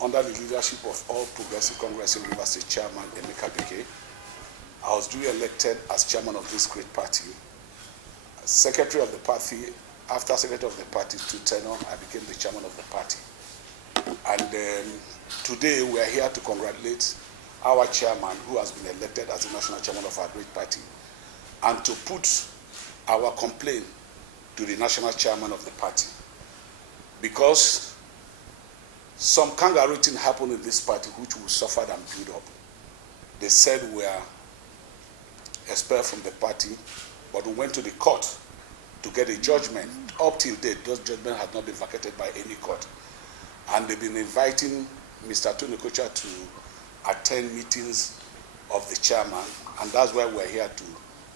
under the leadership of All Progressive Congress in Rivers State Chairman Emeka Bekee. I was duly elected as chairman of this great party. Secretary of the party, after secretary of the party, 2 tenure, I became the chairman of the party. And today we are here to congratulate our chairman, who has been elected as the national chairman of our great party, and to put our complaint to the national chairman of the party. Because some kangaroo thing happened in this party which we suffered and built up. They said we are expelled from the party, but we went to the court to get a judgment. Up till date, those judgments have not been vacated by any court. And they've been inviting Mr. Tony Kocha to attend meetings of the chairman, and that's why we're here to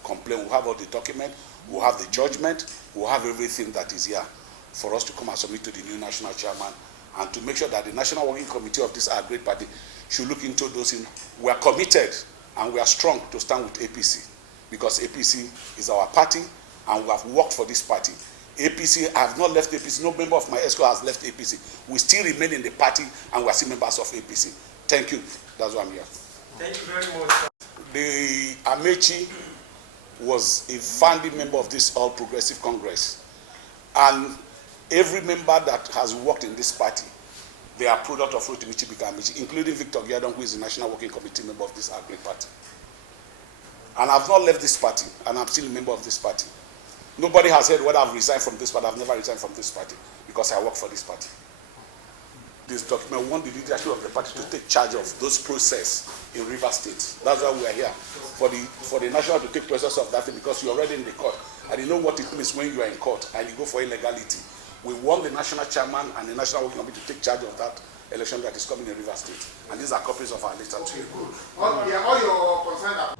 complain. We have all the document, we have the judgment, we have everything that is here for us to come and submit to the new national chairman, and to make sure that the National Working Committee of this our great party should look into those things. We are committed and we are strong to stand with APC, because APC is our party and we have worked for this party. APC, I have not left APC, no member of my ESCO has left APC. We still remain in the party and we are still members of APC. Thank you. That's why I'm here. Thank you very much. The Amaechi was a founding member of this All Progressive Congress. And every member that has worked in this party, they are product of Rotimi Amaechi, including Victor Gyadon, who is the National Working Committee member of this our great party. And I've not left this party, and I'm still a member of this party. Nobody has said whether I've resigned from this party. I've never resigned from this party because I work for this party. This document wants the leadership of the party to take charge of those processes in Rivers State. That's why we are here, for the national to take process of that thing, because you're already in the court. And you know what it means when you are in court and you go for illegality. We want the national chairman and the national working committee to take charge of that election that is coming in Rivers State. And these are copies of our letter to you. All your concerns are